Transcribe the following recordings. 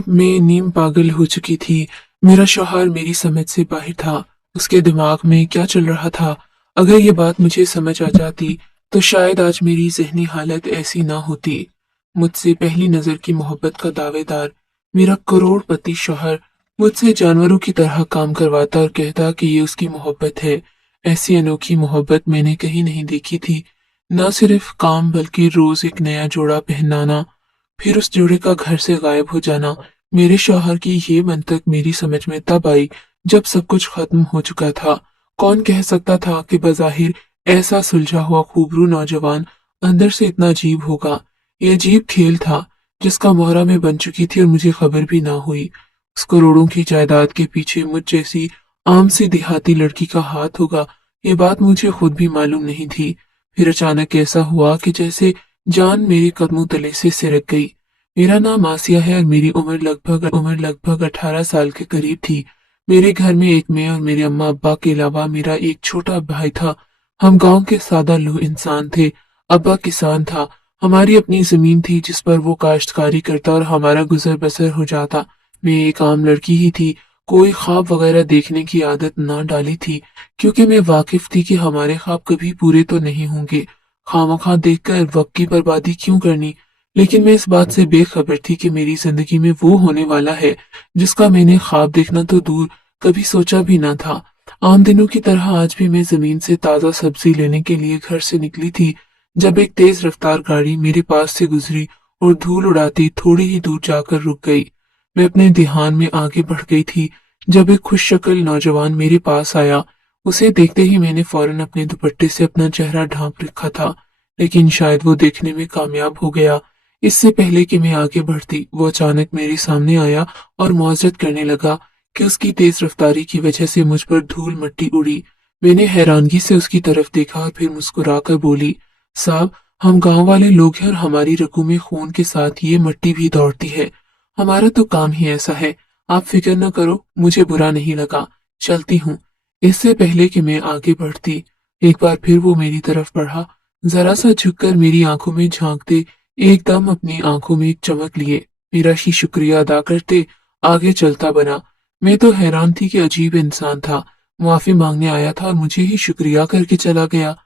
अब मैं नीम पागल हो चुकी थी। मेरा शौहर मेरी समझ से बाहर था। उसके दिमाग में क्या चल रहा था, अगर ये बात मुझे समझ आ जाती तो शायद आज मेरी ज़हनी हालत ऐसी ना होती। मुझसे पहली नज़र की मोहब्बत का दावेदार मेरा करोड़पति शौहर मुझसे जानवरों की तरह काम करवाता और कहता कि ये उसकी मोहब्बत है। ऐसी अनोखी मोहब्बत मैंने कहीं नहीं देखी थी। न सिर्फ काम बल्कि रोज एक नया जोड़ा पहनाना, फिर उस जोड़े का घर से गायब हो जाना। मेरे शौहर की ये मंतक मेरी समझ में तब आई जब सब कुछ खत्म हो चुका था। कौन कह सकता था कि बज़ाहिर ऐसा सुलझा हुआ खूबरू नौजवान अंदर से इतना अजीब होगा। ये अजीब खेल था जिसका मोहरा मैं बन चुकी थी और मुझे खबर भी ना हुई। उस करोड़ों की जायदाद के पीछे मुझ जैसी आम सी देहाती लड़की का हाथ होगा, ये बात मुझे खुद भी मालूम नहीं थी। फिर अचानक ऐसा हुआ कि जैसे जान मेरे कदमों तले से सिरक गई। मेरा नाम आसिया है और मेरी उम्र लगभग 18 साल के करीब थी। मेरे घर में एक मैं और मेरे अम्मा अब्बा के अलावा मेरा एक छोटा भाई था। हम गांव के सादा लूह इंसान थे। अब्बा किसान था। हमारी अपनी जमीन थी जिस पर वो काश्तकारी करता और हमारा गुजर बसर हो जाता। मैं एक आम लड़की ही थी, कोई ख्वाब वगैरह देखने की आदत ना डाली थी, क्योंकि मैं वाकिफ थी कि हमारे ख्वाब कभी पूरे तो नहीं होंगे। खामखा देखकर वक्त की बर्बादी क्यों करनी। लेकिन मैं इस बात से बेखबर थी कि मेरी जिंदगी में वो होने वाला है जिसका मैंने ख्वाब देखना तो दूर कभी सोचा भी ना था। आम दिनों की तरह आज भी मैं जमीन से ताजा सब्जी लेने के लिए घर से निकली थी जब एक तेज रफ्तार गाड़ी मेरे पास से गुजरी और धूल उड़ाती थोड़ी ही दूर जाकर रुक गई। मैं अपने ध्यान में आगे बढ़ गई थी जब एक खुश शक्ल नौजवान मेरे पास आया। उसे देखते ही मैंने फौरन अपने दुपट्टे से अपना चेहरा ढांप रखा था, लेकिन शायद वो देखने में कामयाब हो गया। इससे पहले कि मैं आगे बढ़ती, वो अचानक मेरे सामने आया और मौजरत करने लगा कि उसकी तेज रफ्तारी की वजह से मुझ पर धूल मिट्टी उड़ी। मैंने हैरानगी से उसकी तरफ देखा और फिर मुस्कुराकर बोली, साहब, हम गांव वाले लोग हैं और हमारी रगों में खून के साथ ये मिट्टी भी दौड़ती है। हमारा तो काम ही ऐसा है। आप फिक्र न करो, मुझे बुरा नहीं लगा। चलती हूँ। इससे पहले कि मैं आगे बढ़ती, एक बार फिर वो मेरी तरफ बढ़ा। जरा सा झुककर मेरी आंखों में झांकते एकदम अपनी आंखों में एक चमक लिए मेरा ही शुक्रिया अदा करते आगे चलता बना। मैं तो हैरान थी कि अजीब इंसान था, मुआफी मांगने आया था और मुझे ही शुक्रिया करके चला गया।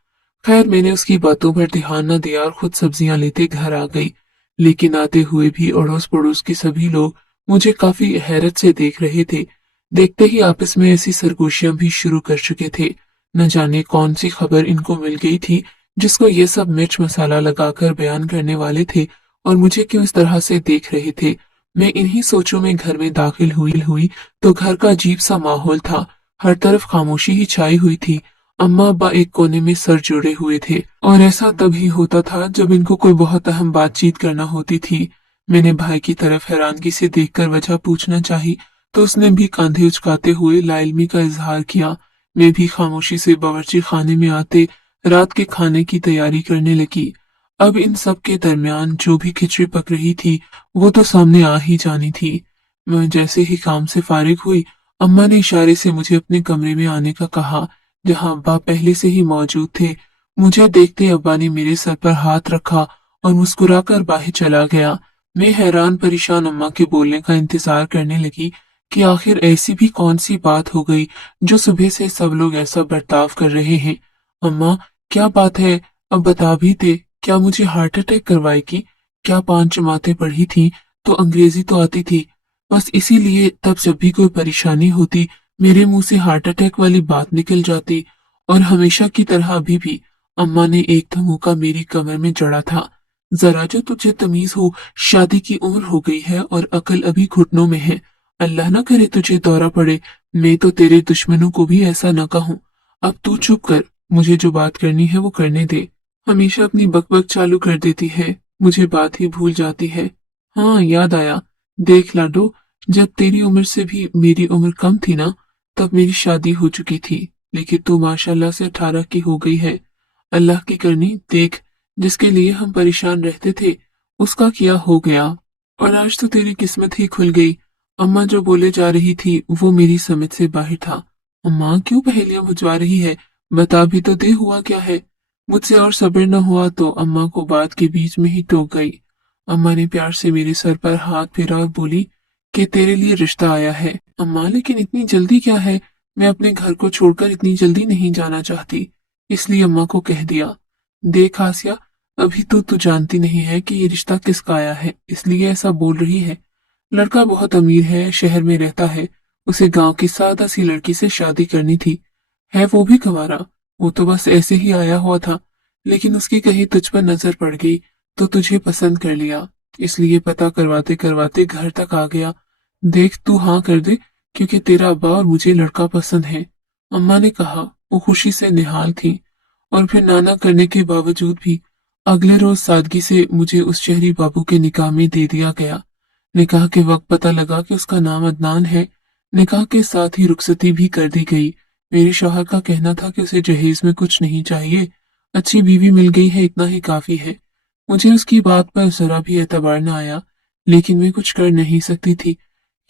खैर, मैंने उसकी बातों पर ध्यान न दिया और खुद सब्जियां लेते घर आ गई। लेकिन आते हुए भी अड़ोस पड़ोस के सभी लोग मुझे काफी हैरत से देख रहे थे। देखते ही आपस में ऐसी सरगोशियां भी शुरू कर चुके थे। न जाने कौन सी खबर इनको मिल गई थी जिसको ये सब मिर्च मसाला लगाकर बयान करने वाले थे और मुझे क्यों इस तरह से देख रहे थे। मैं इन्हीं सोचों में घर में दाखिल हुई तो घर का अजीब सा माहौल था। हर तरफ खामोशी ही छाई हुई थी। अम्मा अब्बा एक कोने में सर जुड़े हुए थे और ऐसा तभी होता था जब इनको कोई बहुत अहम बातचीत करना होती थी। मैंने भाई की तरफ हैरानगी से देखकर वजह पूछना चाही तो उसने भी कांधे उचकाते हुए लाइल्मी का इजहार किया। मैं भी खामोशी से बावर्ची खाने में आते रात के खाने की तैयारी करने लगी। अब इन सब के दरमियान जो भी खिचड़ी पक रही थी वो तो सामने आ ही जानी थी। मैं जैसे ही काम से फारिग हुई, अम्मा ने इशारे से मुझे अपने कमरे में आने का कहा, जहां अब्बा पहले से ही मौजूद थे। मुझे देखते अब्बा ने मेरे सर पर हाथ रखा और मुस्कुराकर बाहर चला गया। मैं हैरान परेशान अम्मा के बोलने का इंतजार करने लगी कि आखिर ऐसी भी कौन सी बात हो गई जो सुबह से सब लोग ऐसा बर्ताव कर रहे हैं। अम्मा, क्या बात है, अब बता भी दे। क्या मुझे हार्ट अटैक करवाएगी? क्या 5 जमातें पढ़ी थी तो अंग्रेजी तो आती थी। बस इसीलिए तब जब भी कोई परेशानी होती मेरे मुंह से हार्ट अटैक वाली बात निकल जाती। और हमेशा की तरह अभी भी अम्मा ने एक धमुका मेरी कमर में जड़ा था। जरा जो तुझे तमीज हो, शादी की उम्र हो गई है और अकल अभी घुटनों में है। अल्लाह ना करे तुझे दौरा पड़े। मैं तो तेरे दुश्मनों को भी ऐसा न कहूँ। अब तू चुप कर, मुझे जो बात करनी है वो करने दे। हमेशा अपनी बकबक चालू कर देती है, मुझे बात ही भूल जाती है। हाँ, याद आया। देख लाडो, जब तेरी उम्र से भी मेरी उम्र कम थी ना, तब मेरी शादी हो चुकी थी। लेकिन तू माशाल्लाह से 18 की हो गई है। अल्लाह की करनी देख, जिसके लिए हम परेशान रहते थे उसका किया हो गया। और आज तो तेरी किस्मत ही खुल गई। अम्मा जो बोले जा रही थी वो मेरी समझ से बाहर था। अम्मा क्यों पहेलियां बुझवा रही है? बता भी तो दे, हुआ क्या है? मुझसे और सब्र न हुआ तो अम्मा को बात के बीच में ही टोक गई। अम्मा ने प्यार से मेरे सर पर हाथ फेरा और बोली, कि तेरे लिए रिश्ता आया है। अम्मा, लेकिन इतनी जल्दी क्या है? मैं अपने घर को छोड़कर इतनी जल्दी नहीं जाना चाहती, इसलिए अम्मा को कह दिया। देख आसिया, अभी तो तू जानती नहीं है कि ये रिश्ता किसका आया है, इसलिए ऐसा बोल रही है। लड़का बहुत अमीर है, शहर में रहता है। उसे गांव की सादा सी लड़की से शादी करनी थी। है वो भी कंवारा। वो तो बस ऐसे ही आया हुआ था, लेकिन उसकी कहीं तुझ पर नजर पड़ गई तो तुझे पसंद कर लिया। इसलिए पता करवाते करवाते घर तक आ गया। देख, तू हाँ कर दे, क्योंकि तेरा अब्बा और मुझे लड़का पसंद है। अम्मा ने कहा। वो खुशी से निहाल थी। और फिर नाना करने के बावजूद भी अगले रोज सादगी से मुझे उस शहरी बाबू के निकाह में दे दिया गया। निकाह के वक्त पता लगा कि उसका नाम अदनान है। निकाह के साथ ही रुखसती भी कर दी गई। मेरे शौहर का कहना था कि उसे जहेज में कुछ नहीं चाहिए, अच्छी बीवी मिल गई है, इतना ही काफी है। मुझे उसकी बात पर जरा भी एतबार न आया, लेकिन मैं कुछ कर नहीं सकती थी।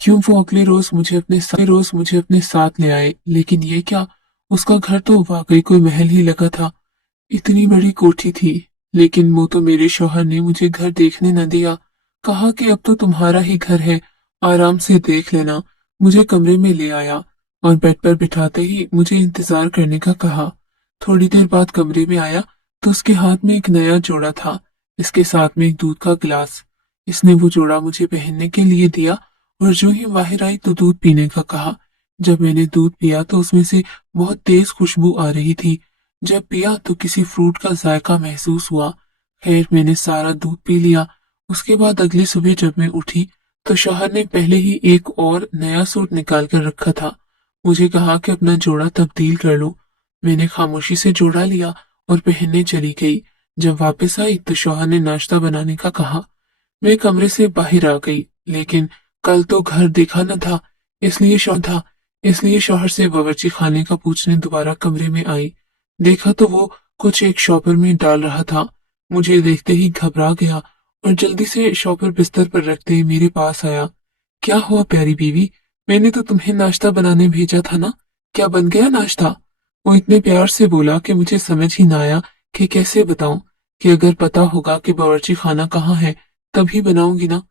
क्यों वो अगले रोज मुझे अपने साथ ले आए, लेकिन ये क्या? उसका घर तो वाकई कोई महल ही लगा था। इतनी बड़ी कोठी थी, लेकिन वो तो मेरे शौहर ने मुझे घर देखने न दिया। कहा कि अब तो तुम्हारा ही घर है, आराम से देख लेना। मुझे कमरे में ले आया और बेड पर बिठाते ही मुझे इंतजार करने का कहा। थोड़ी देर बाद कमरे में आया तो उसके हाथ में एक नया जोड़ा था, इसके साथ में एक दूध का गिलास। इसने वो जोड़ा मुझे पहनने के लिए दिया और जो ही बाहर आई तो दूध पीने का कहा। जब मैंने दूध पिया तो उसमें से बहुत तेज खुशबू आ रही थी। जब पिया तो किसी फ्रूट का जायका महसूस हुआ। खैर, मैंने सारा दूध पी लिया। उसके बाद अगली सुबह जब मैं उठी तो शौहर ने पहले ही एक और नया सूट निकाल कर रखा था। मुझे कहा कि अपना जोड़ा तब्दील कर लो। मैंने खामोशी से जोड़ा लिया और पहनने चली गई। जब वापस आई तो शौहर ने नाश्ता बनाने का कहा। मैं कमरे से बाहर आ गई, लेकिन कल तो घर देखा न था, इसलिए शौहर से बावर्ची खाने का पूछने दोबारा कमरे में आई। देखा तो वो कुछ एक शॉपर में डाल रहा था। मुझे देखते ही घबरा गया और जल्दी से शॉपर बिस्तर पर रखते मेरे पास आया। क्या हुआ प्यारी बीवी? मैंने तो तुम्हें नाश्ता बनाने भेजा था ना, क्या बन गया नाश्ता? वो इतने प्यार से बोला कि मुझे समझ ही ना आया कि कैसे बताऊं, कि अगर पता होगा कि बावर्ची खाना कहाँ है तभी बनाऊंगी ना।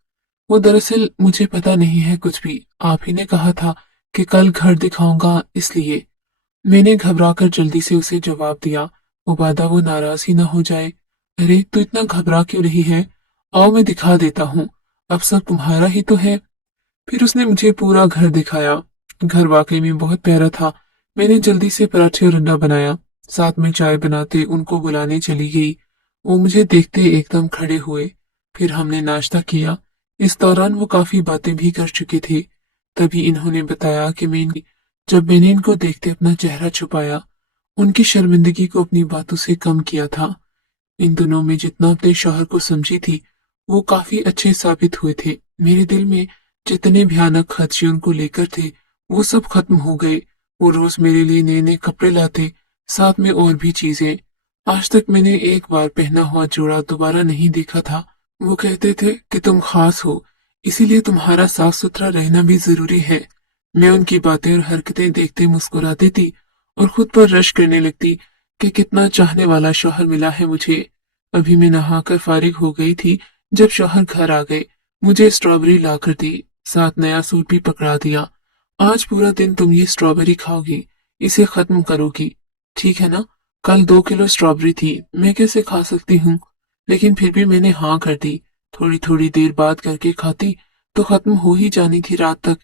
वो दरअसल मुझे पता नहीं है कुछ भी, आप ही ने कहा था कि कल घर दिखाऊंगा, इसलिए। मैंने घबराकर जल्दी से उसे जवाब दिया, मुबादा वो नाराज ही ना हो जाए। अरे, तू इतना घबरा क्यों रही है? आओ मैं दिखा देता हूँ, अब सब तुम्हारा ही तो है। फिर उसने मुझे पूरा घर दिखाया। घर वाकई में बहुत प्यारा था। मैंने जल्दी से पराठे और अंडा बनाया, साथ में चाय बनाते उनको बुलाने चली गई। वो मुझे देखते एकदम खड़े हुए। फिर हमने नाश्ता किया। इस दौरान वो काफी बातें भी कर चुके थे। तभी इन्होंने बताया कि जब मैंने इनको देखते अपना चेहरा छुपाया, उनकी शर्मिंदगी को अपनी बातों से कम किया था। इन दिनों में जितना अपने शौहर को समझी थी, वो काफी अच्छे साबित हुए थे। मेरे दिल में जितने भयानक खदशे उनको लेकर थे, वो सब खत्म हो गए। वो रोज मेरे लिए नए नए कपड़े लाते, साथ में और भी चीजें। आज तक मैंने एक बार पहना हुआ जोड़ा दोबारा नहीं देखा था। वो कहते थे कि तुम खास हो, इसीलिए तुम्हारा साफ सुथरा रहना भी जरूरी है। मैं उनकी बातें और हरकतें देखते मुस्कुरा देती और खुद पर रश करने लगती कि कितना चाहने वाला शौहर मिला है मुझे। अभी मैं नहाकर फारिग हो गई थी जब शौहर घर आ गए। मुझे स्ट्रॉबेरी ला कर दी, साथ नया सूट भी पकड़ा दिया। आज पूरा दिन तुम ये स्ट्रॉबेरी खाओगी, इसे खत्म करोगी, ठीक है ना? कल 2 किलो स्ट्रॉबेरी थी, मैं कैसे खा सकती हूँ? लेकिन फिर भी मैंने हाँ कर दी। थोड़ी थोड़ी देर बाद करके खाती तो खत्म हो ही जानी थी रात तक।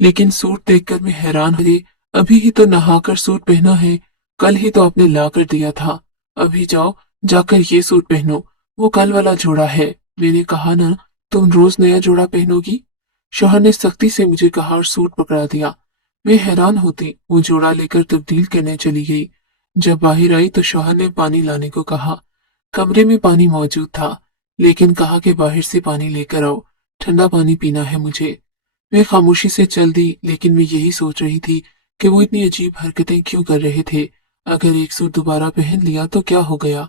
लेकिन सूट देखकर मैं हैरान हो गई। अभी ही तो नहाकर सूट पहना है, कल ही तो आपने ला कर दिया था। अभी जाओ, जाकर ये सूट पहनो, वो कल वाला जोड़ा है। मैंने कहा ना, तुम रोज नया जोड़ा पहनोगी। शौहर ने सख्ती से मुझे कहा और सूट पकड़ा दिया। मैं हैरान होती वो जोड़ा लेकर तब्दील करने चली गई। जब बाहर आई तो शौहर ने पानी लाने को कहा। कमरे में पानी मौजूद था, लेकिन कहा कि बाहर से पानी लेकर आओ, ठंडा पानी पीना है मुझे। मैं खामोशी से चल दी, लेकिन मैं यही सोच रही थी कि वो इतनी अजीब हरकतें क्यों कर रहे थे। अगर एक सूट दोबारा पहन लिया तो क्या हो गया?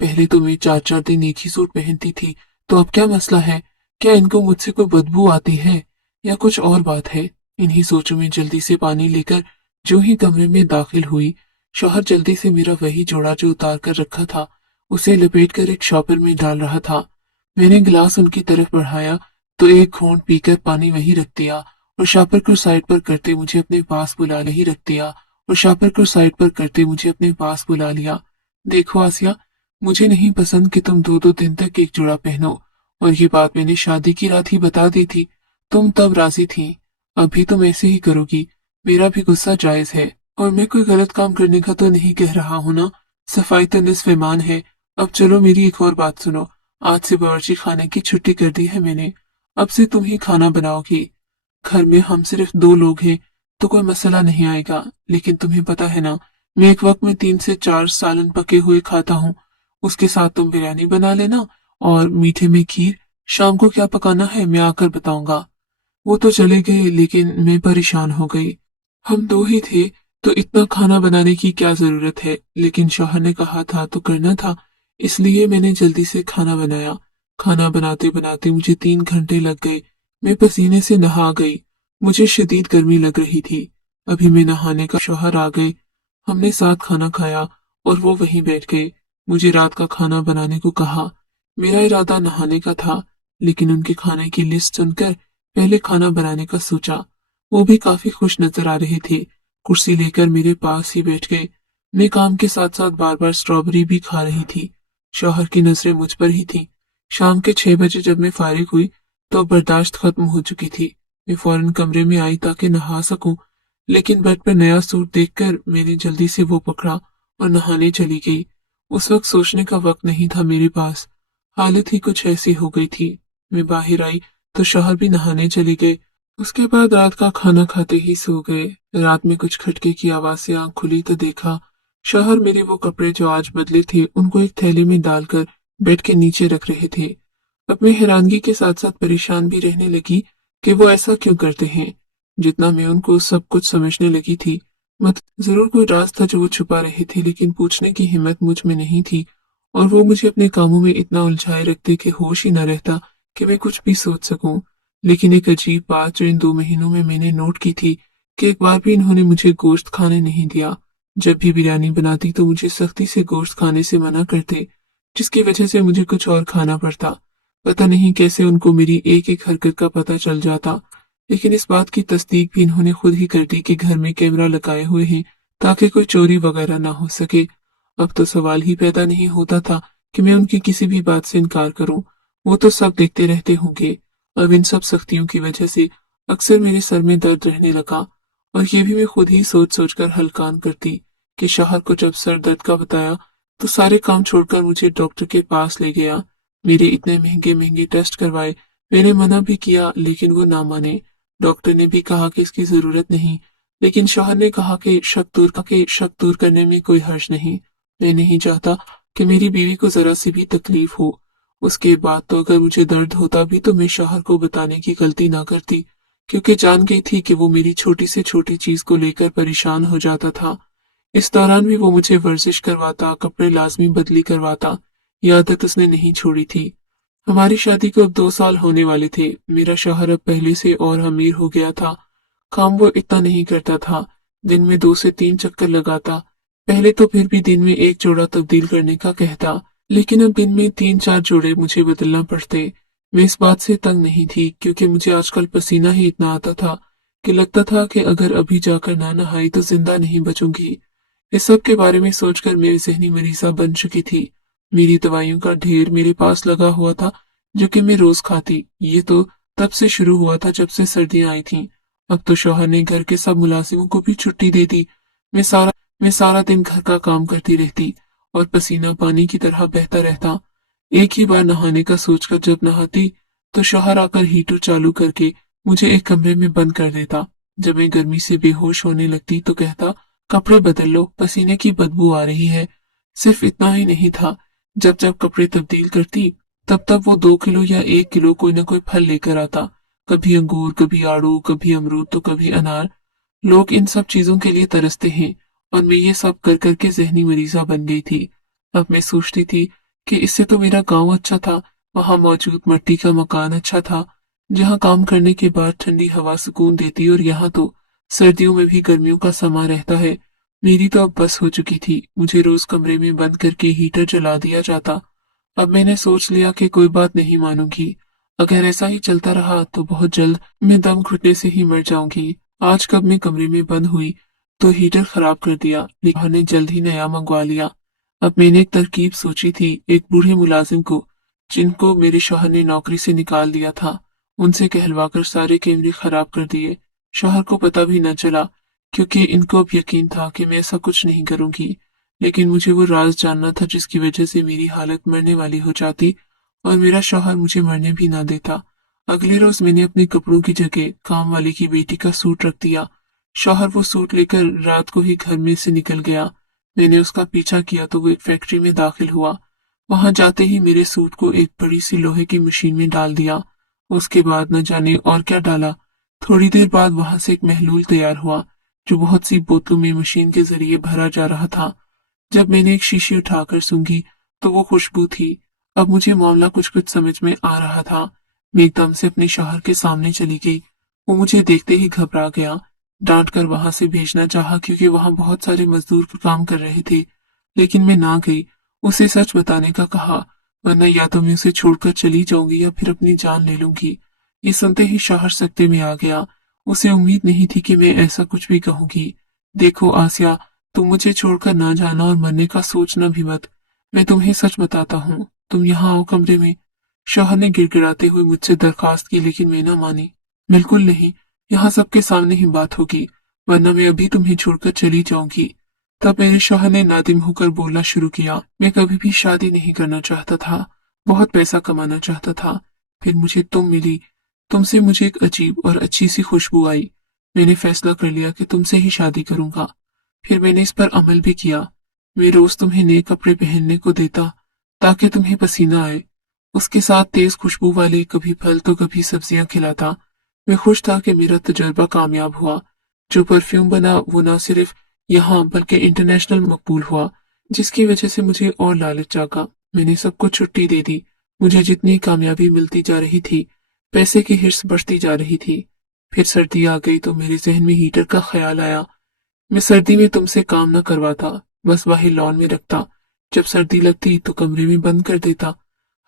पहले तो मैं 4 4 दिन एक ही सूट पहनती थी, तो अब क्या मसला है? क्या इनको मुझसे कोई बदबू आती है या कुछ और बात है? इन्हीं सोचों में जल्दी से पानी लेकर जो ही कमरे में दाखिल हुई, शौहर जल्दी से मेरा वही जोड़ा जो उतार कर रखा था, उसे लपेट कर एक शॉपर में डाल रहा था। मैंने गिलास उनकी तरफ बढ़ाया तो एक घूंट पीकर पानी वहीं रख दिया और शापर को साइड पर करते मुझे अपने पास बुला ही रख दिया और शापर को साइड पर करते मुझे अपने पास बुला लिया। देखो आसिया, मुझे नहीं पसंद कि तुम 2-2 दिन तक एक जोड़ा पहनो, और ये बात मैंने शादी की रात ही बता दी थी। तुम तब राजी थी, अभी तुम ऐसे ही करोगी। मेरा भी गुस्सा जायज है, और मैं कोई गलत काम करने का तो नहीं कह रहा हूं ना। सफाई तो निस्फ ईमान है। अब चलो मेरी एक और बात सुनो। आज से बावर्ची खाने की छुट्टी कर दी है मैंने। अब से तुम ही खाना बनाओगी। घर में हम सिर्फ 2 लोग हैं, तो कोई मसला नहीं आएगा। लेकिन तुम्हें पता है ना, मैं एक वक्त में 3 से 4 सालन पके हुए खाता हूँ। उसके साथ तुम बिरयानी बना लेना, और मीठे में खीर। शाम को क्या पकाना है मैं आकर बताऊंगा। वो तो चले गए, लेकिन मैं परेशान हो गई। हम 2 ही थे, तो इतना खाना बनाने की क्या जरूरत है। लेकिन शौहर ने कहा था तो करना था, इसलिए मैंने जल्दी से खाना बनाया। खाना बनाते बनाते मुझे 3 घंटे लग गए। मैं पसीने से नहा गई। मुझे शदीद गर्मी लग रही थी। अभी मैं नहाने का शौहर आ गए। हमने साथ खाना खाया और वो वहीं बैठ गए। मुझे रात का खाना बनाने को कहा। मेरा इरादा नहाने का था, लेकिन उनके खाने की लिस्ट सुनकर पहले खाना बनाने का सोचा। वो भी काफी खुश नजर आ रहे थे। कुर्सी लेकर मेरे पास ही बैठ गए। मैं काम के साथ साथ बार बार स्ट्रॉबेरी भी खा रही थी। शौहर की नजरें मुझ पर ही थीं। शाम के 6 बजे जब मैं फारिग हुई, तो बर्दाश्त खत्म हो चुकी थी। मैं फौरन कमरे में आई ताकि नहा सकूं, लेकिन बेड पर नया सूट देखकर मैंने जल्दी से वो पकड़ा और नहाने चली गई। उस वक्त सोचने का वक्त नहीं था मेरे पास। हालत ही कुछ ऐसी हो गई थी। मैं बाहर आई तो शौहर भी नहाने चले गए। उसके बाद रात का खाना खाते ही सो गए। रात में कुछ खटके की आवाज से आंख खुली तो देखा शौहर मेरे वो कपड़े जो आज बदले थे उनको एक थैली में डालकर बेड के नीचे रख रहे थे। अब मैं हैरानगी के साथ साथ परेशान भी रहने लगी कि वो ऐसा क्यों करते हैं। जितना मैं उनको सब कुछ समझने लगी थी, मत जरूर कोई राज था जो वो छुपा रहे थे, लेकिन पूछने की हिम्मत मुझ में नहीं थी। और वो मुझे अपने कामों में इतना उलझाए रखते कि होश ही न रहता कि मैं कुछ भी सोच सकूं। लेकिन एक अजीब बात जो इन 2 महीनों में मैंने नोट की थी कि एक बार भी इन्होंने मुझे गोश्त खाने नहीं दिया। जब भी बिरयानी बनाती तो मुझे सख्ती से गोश्त खाने से मना करते, जिसकी वजह से मुझे कुछ और खाना पड़ता। पता नहीं कैसे उनको मेरी एक एक हरकत का पता चल जाता। लेकिन इस बात की तस्दीक भी इन्होंने खुद ही कर दी कि घर में कैमरा लगाए हुए हैं ताकि कोई चोरी वगैरह ना हो सके। अब तो सवाल ही पैदा नहीं होता था कि मैं उनकी किसी भी बात से इनकार करूं। वो तो सब देखते रहते होंगे। अब इन सब सख्तियों की वजह से अक्सर मेरे सर में दर्द रहने लगा, और ये भी मैं खुद ही सोच सोच कर हलकान करती कि शौहर को जब सर दर्द का बताया तो सारे काम छोड़कर मुझे डॉक्टर के पास ले गया। मेरे इतने महंगे महंगे टेस्ट करवाए। मैंने मना भी किया, लेकिन वो ना माने। डॉक्टर ने भी कहा कि इसकी जरूरत नहीं, लेकिन शौहर ने कहा कि शक दूर करने में कोई हर्ज नहीं। मैं नहीं चाहता कि मेरी बीवी को जरा सी भी तकलीफ हो। उसके बाद तो अगर मुझे दर्द होता भी तो मैं शौहर को बताने की गलती ना करती, क्योंकि जान गई थी कि वो मेरी छोटी से छोटी चीज को लेकर परेशान हो जाता था। इस दौरान भी वो मुझे वर्जिश करवाता, कपड़े लाजमी बदली करवाता। ये आदत उसने नहीं छोड़ी थी। हमारी शादी को अब 2 साल होने वाले थे। मेरा शौहर अब पहले से और अमीर हो गया था। काम वो इतना नहीं करता था। दिन में 2 से 3 चक्कर लगाता। पहले तो फिर भी दिन में एक जोड़ा तब्दील करने का कहता, लेकिन अब दिन में 3-4 जोड़े मुझे बदलना पड़ते। मैं इस बात से तंग नहीं थी, क्योंकि मुझे आजकल पसीना ही इतना आता था कि लगता था कि अगर अभी जाकर ना नहाई तो जिंदा नहीं बचूंगी। इस सब के बारे में सोचकर मेरी जहनी मरीजा बन चुकी थी। मेरी दवाइयों का ढेर मेरे पास लगा हुआ था, जो कि मैं रोज खाती। ये तो तब से शुरू हुआ था जब से सर्दियां आई थीं। अब तो शौहर ने घर के सब मुलाजिमों को भी छुट्टी दे दी। मैं सारा मैं सारा दिन घर का काम करती रहती और पसीना पानी की तरह बहता रहता। एक ही बार नहाने का सोचकर जब नहाती तो शौहर आकर हीटर चालू करके मुझे एक कमरे में बंद कर देता। जब मैं गर्मी से बेहोश होने लगती तो कहता, कपड़े बदल लो, पसीने की बदबू आ रही है। सिर्फ इतना ही नहीं था, जब जब कपड़े तब्दील करती तब तब वो 2 किलो या 1 किलो कोई न कोई फल लेकर आता। कभी अंगूर, कभी आड़ू, कभी अमरूद तो कभी अनार। लोग इन सब चीजों के लिए तरसते हैं, और मैं ये सब कर करके जहनी मरीजा बन गई थी। अब मैं सोचती थी कि इससे तो मेरा गांव अच्छा था। वहां मौजूद मिट्टी का मकान अच्छा था, जहां काम करने के बाद ठंडी हवा सुकून देती, और यहाँ तो सर्दियों में भी गर्मियों का समा रहता है। मेरी तो अब बस हो चुकी थी। मुझे रोज कमरे में बंद करके हीटर जला दिया जाता। अब मैंने सोच लिया कि कोई बात नहीं मानूंगी। अगर ऐसा ही चलता रहा तो बहुत जल्द मैं दम घुटने से ही मर जाऊंगी। आज कब मैं कमरे में बंद हुई तो हीटर खराब कर दिया, लेकिन ने जल्द ही नया मंगवा लिया। अब मैंने एक तरकीब सोची थी, एक बूढ़े मुलाजिम को जिनको मेरे शौहर ने नौकरी से निकाल दिया था, उनसे कहलवाकर सारे कैमरे खराब कर दिए। शौहर को पता भी न चला, क्योंकि इनको अब यकीन था कि मैं ऐसा कुछ नहीं करूंगी। लेकिन मुझे वो राज जानना था जिसकी वजह से मेरी हालत मरने वाली हो जाती और मेरा शौहर मुझे मरने भी ना देता। अगले रोज मैंने अपने कपड़ों की जगह काम वाली की बेटी का सूट रख दिया। शौहर वो सूट लेकर रात को ही घर में से निकल गया। मैंने उसका पीछा किया तो वो एक फैक्ट्री में दाखिल हुआ। वहां जाते ही मेरे सूट को एक बड़ी सी लोहे की मशीन में डाल दिया। उसके बाद न जाने और क्या डाला। थोड़ी देर बाद वहां से एक महलूल तैयार हुआ, जो बहुत सी बोतलों में मशीन के जरिए भरा जा रहा था। जब मैंने एक शीशी उठाकर सूंघी तो वो खुशबू थी। अब मुझे मामला कुछ कुछ समझ में आ रहा था। मैं एकदम से अपने शौहर के सामने चली गई। वो मुझे देखते ही घबरा गया। डांट कर वहां से भेजना चाहा, क्योंकि वहां बहुत सारे मजदूर काम कर रहे थे, लेकिन मैं ना गई। उसे सच बताने का कहा, वरना या तो मैं उसे छोड़कर चली जाऊंगी या फिर अपनी जान ले लूंगी। ये सुनते ही शौहर सकते में आ गया। उसे उम्मीद नहीं थी कि मैं ऐसा कुछ भी कहूंगी। देखो आसिया, तुम मुझे छोड़कर ना जाना और मरने का सोचना भी मत। मैं तुम्हें सच बताता हूँ, तुम यहाँ आओ कमरे में। शौहर ने गिड़गिड़ाते हुए मुझसे दरखास्त की, लेकिन मैं ना मानी। बिल्कुल नहीं, यहाँ सबके सामने ही बात होगी, वरना मैं अभी तुम्हें छोड़कर चली जाऊंगी। तब मेरे शौहर ने नादिम होकर बोलना शुरू किया, मैं कभी भी शादी नहीं करना चाहता था, बहुत पैसा कमाना चाहता था। फिर मुझे तुम मिली, तुमसे मुझे एक अजीब और अच्छी सी खुशबू आई। मैंने फैसला कर लिया कि तुमसे ही शादी करूंगा। फिर मैंने इस पर अमल भी किया। मैं रोज तुम्हें नए कपड़े पहनने को देता, ताकि तुम्हें पसीना आए। उसके साथ तेज खुशबू वाले कभी फल तो कभी सब्जियां खिलाता। मैं खुश था कि मेरा तजुर्बा कामयाब हुआ। जो परफ्यूम बना वो न सिर्फ यहाँ बल्कि इंटरनेशनल मकबूल हुआ, जिसकी वजह से मुझे और लालच जागा। मैंने सबको छुट्टी दे दी। मुझे जितनी कामयाबी मिलती जा रही थी, पैसे की हिर्स बढ़ती जा रही थी। फिर सर्दी आ गई तो मेरे जहन में हीटर का ख्याल आया। मैं सर्दी में तुमसे काम न करवाता, बस बाहर लॉन में रखता। जब सर्दी लगती तो कमरे में बंद कर देता।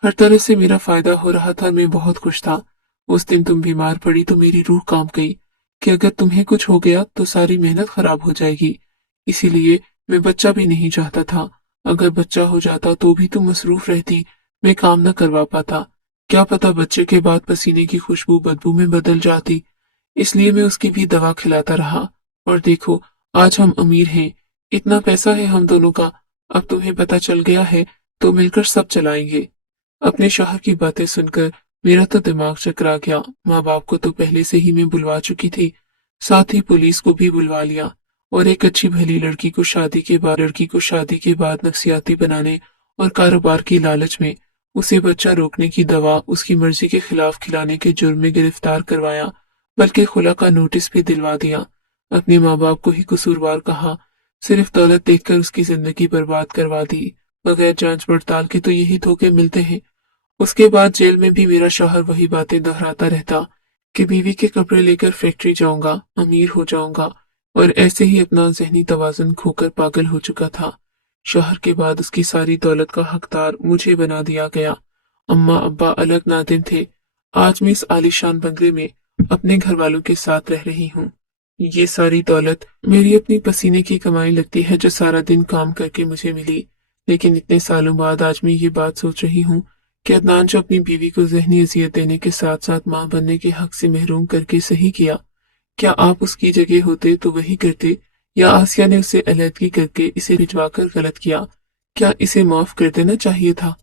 हर तरह से मेरा फायदा हो रहा था, मैं बहुत खुश था। उस दिन तुम बीमार पड़ी तो मेरी रूह कांप गई कि अगर तुम्हें कुछ हो गया तो सारी मेहनत खराब हो जाएगी। इसीलिए मैं बच्चा भी नहीं चाहता था। अगर बच्चा हो जाता तो भी तुम मसरूफ रहती, मैं काम न करवा पाता। क्या पता बच्चे के बाद पसीने की खुशबू बदबू में बदल जाती। इसलिए मैं उसकी भी दवा खिलाता रहा। और देखो, आज हम अमीर हैं, इतना पैसा है हम दोनों का। अब तुम्हें पता चल गया है तो मिलकर सब चलाएंगे। अपने शौहर की बातें सुनकर मेरा तो दिमाग चकरा गया। माँ बाप को तो पहले से ही मैं बुलवा चुकी थी, साथ ही पुलिस को भी बुलवा लिया। और एक अच्छी भली लड़की को शादी के बाद नफसियाती बनाने और कारोबार की लालच में उसे बच्चा रोकने की दवा उसकी मर्जी के खिलाफ खिलाने के जुर्म में गिरफ्तार करवाया, बल्कि खुला का नोटिस भी दिलवा दिया। अपने माँ बाप को ही कसूरवार कहा, सिर्फ दौलत देखकर उसकी जिंदगी बर्बाद करवा दी। बगैर जांच पड़ताल के तो यही धोखे मिलते हैं। उसके बाद जेल में भी मेरा शौहर वही बातें दोहराता रहता कि बीवी के कपड़े लेकर फैक्ट्री जाऊंगा, अमीर हो जाऊंगा, और ऐसे ही अपना जहनी तवाज़ुन खोकर पागल हो चुका था। शौहर के बाद उसकी सारी दौलत का हकदार मुझे बना दिया गया। अम्मा अब्बा अलग नादिम थे। आज मैं इस आलीशान बंगले में अपने घर वालों के साथ रह रही हूँ। ये सारी दौलत मेरी अपनी पसीने की कमाई लगती है, जो सारा दिन काम करके मुझे मिली। लेकिन इतने सालों बाद आज मैं ये बात सोच रही हूँ कि अदनान जो अपनी बीवी को जहनी अजियत देने के साथ साथ मां बनने के हक से महरूम करके सही किया। क्या आप उसकी जगह होते तो वही करते, या आसिया ने उसे अलहदगी करके इसे भिजवाकर गलत किया? क्या इसे माफ कर देना चाहिए था?